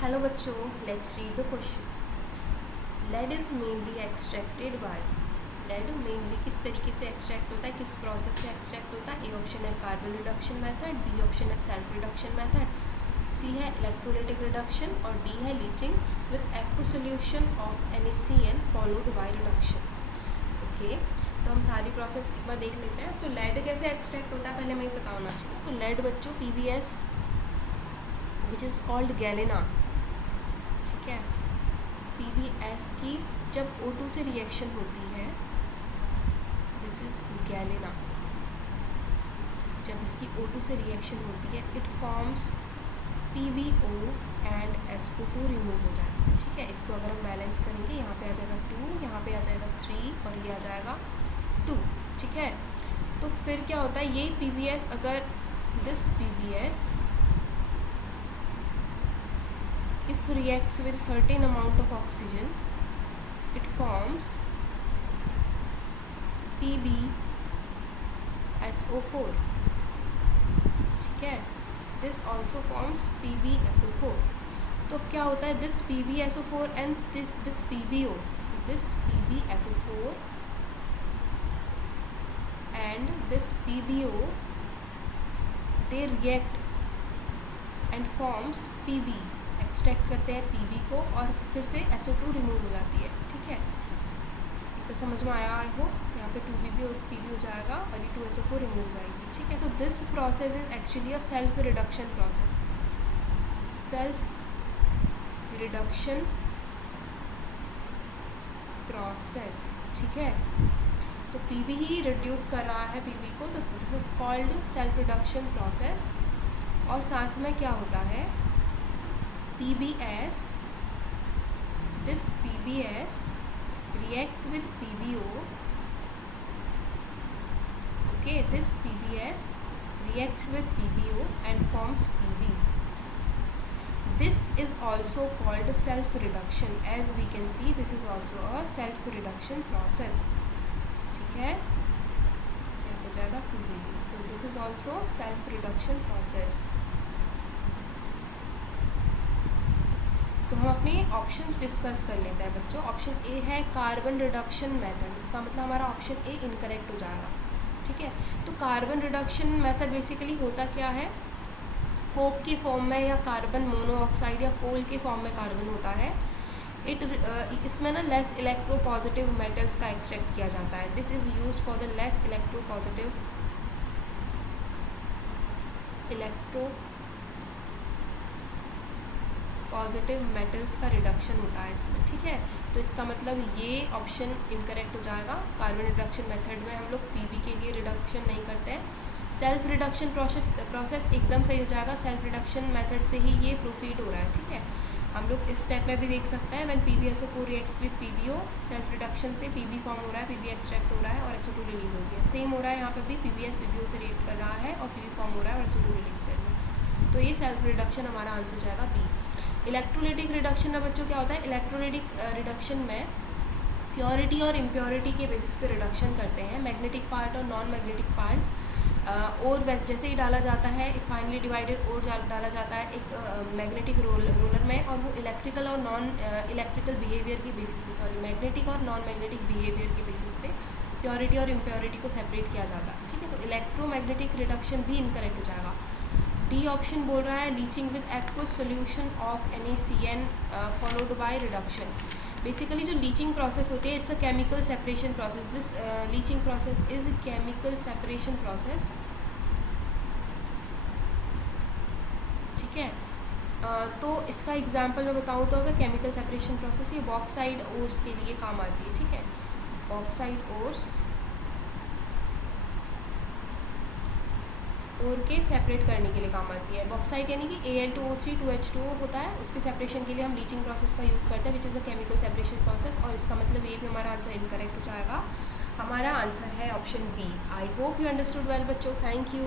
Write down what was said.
Hello बच्चों, let's read the question. Lead is mainly extracted by. Lead mainly किस तरीके से एक्सट्रैक्ट होता है, किस प्रोसेस से एक्सट्रैक्ट होता है? ए ऑप्शन है carbon reduction method, B option है सेल्फ रिडक्शन मेथड, सी है इलेक्ट्रोलाइटिक रिडक्शन और डी है leaching with aqueous solution of NaCN followed by reduction. Okay, तो हम सारी प्रोसेस एक बार देख लेते हैं. तो लेड कैसे एक्सट्रैक्ट होता है पहले हमें पता होना चाहिए. तो लेड बच्चों PbS which is called galena. ठीक है, PbS की जब O2 से रिएक्शन होती है, दिस इज गैलेना. जब इसकी O2 से रिएक्शन होती है it forms PbO and SO2 remove हो जाती है. ठीक है, इसको अगर हम बैलेंस करेंगे यहाँ पे आ जाएगा 2, यहाँ पे आ जाएगा 3 और ये आ जाएगा 2. ठीक है, तो फिर क्या होता है, ये PbS अगर this PbS if reacts with certain amount of oxygen it forms PbSO4. ठीक है, this also forms PbSO4. तो अब क्या होता है, this PbSO4 and this PbO, this PbSO4 and this PbO they react and forms Pb. Extract करते हैं Pb को और फिर से SO2 रिमूव हो जाती है. ठीक है, इतना समझ में आया आई होप. यहाँ पे 2Pb और Pb हो जाएगा और ये 2SO4 रिमूव हो जाएगी. ठीक है, तो this process is actually a self reduction process. Self reduction process. ठीक है, तो Pb ही रिड्यूस कर रहा है Pb को, तो this is called self reduction process. और साथ में क्या होता है, PbS, this PbS reacts with PbO. Okay, this PbS reacts with PbO and forms Pb. This is also called self reduction. As we can see, this is also a self reduction process. ठीक है, यहाँ हो जाएगा 2Pb. तो this is also self reduction process. तो हम अपने options discuss कर लेते हैं बच्चों. ऑप्शन ए है कार्बन रिडक्शन मेथड. इसका मतलब हमारा ऑप्शन ए इनकरेक्ट हो जाएगा. ठीक है, तो कार्बन रिडक्शन मेथड बेसिकली होता क्या है, कोक के फॉर्म में या कार्बन मोनोऑक्साइड या कोल के फॉर्म में कार्बन होता है. इसमें ना लेस इलेक्ट्रोपॉजिटिव मेटल्स का एक्सट्रैक्ट किया जाता है. This is use for the less positive metals का रिडक्शन होता है इसमें. ठीक है, तो इसका मतलब ये ऑप्शन इनकरेक्ट हो जाएगा. कार्बन रिडक्शन मेथड में हम लोग Pb के लिए रिडक्शन नहीं करते हैं. सेल्फ रिडक्शन प्रोसेस एकदम सही हो जाएगा. सेल्फ रिडक्शन मेथड से ही ये प्रोसीड हो रहा है. ठीक है, हम लोग इस स्टेप में भी देख सकते हैं when PbSO4 reacts with PbO, self reduction से Pb फॉर्म हो रहा है, Pb एक्सट्रैक्ट हो रहा है और SO2 रिलीज हो गया. सेम हो रहा है यहाँ पर भी, PbS PbO से रिएक्ट कर रहा है और Pb फॉर्म हो रहा है और SO2 रिलीज कर रहा है. तो ये सेल्फ रिडक्शन हमारा आंसर जाएगा बी. इलेक्ट्रोलाइटिक रिडक्शन में बच्चों क्या होता है, इलेक्ट्रोलाइटिक रिडक्शन में प्योरिटी और इम्प्योरिटी के बेसिस पे रिडक्शन करते हैं. मैग्नेटिक पार्ट और नॉन मैग्नेटिक पार्ट और जैसे ही डाला जाता है, एक फाइनली डिवाइडेड और डाला जाता है एक मैग्नेटिक रोलर में, और वो इलेक्ट्रिकल और नॉन इलेक्ट्रिकल बिहेवियर के बेसिस पे, मैग्नेटिक और नॉन मैग्नेटिक बिहेवियर के बेसिस पे प्योरिटी और इम्प्योरिटी को सेपरेट किया जाता है. ठीक है, तो इलेक्ट्रोमैग्नेटिक रिडक्शन भी इनकरेक्ट हो जाएगा. डी ऑप्शन बोल रहा है leaching with aqueous solution of NaCN followed by reduction. Basically जो लीचिंग प्रोसेस होती है, it's a chemical separation process. This leaching process is chemical separation process. ठीक है, तो इसका एग्जांपल मैं बताऊँ तो अगर केमिकल सेपरेशन प्रोसेस ये बॉक्साइड ओर्स के लिए काम आती है. ठीक है, बॉक्साइड ओर्स और के सेपरेट करने के लिए काम आती है. बॉक्साइड यानी कि Al2O3 2H2O होता है, उसके सेपरेशन के लिए हम लीचिंग प्रोसेस का यूज़ करते हैं which is a chemical separation process. और इसका मतलब ये भी हमारा आंसर इनकरेक्ट हो जाएगा. हमारा आंसर है option B. I hope you understood well बच्चों. Thank you.